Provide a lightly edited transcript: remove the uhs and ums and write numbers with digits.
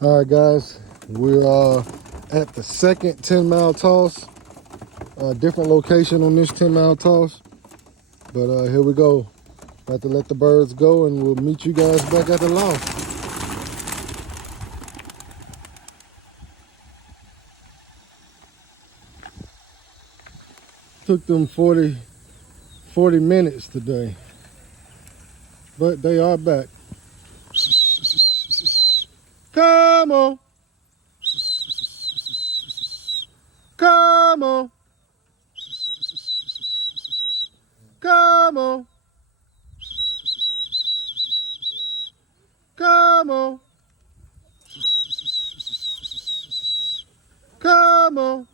All right, guys, we're at the second 10-mile toss. Different location on this 10-mile toss, but here we go. About to let the birds go, and we'll meet you guys back at the loft. Took them 40 minutes today, but they are back. Come on. Come on. Come on. Come on. Come on.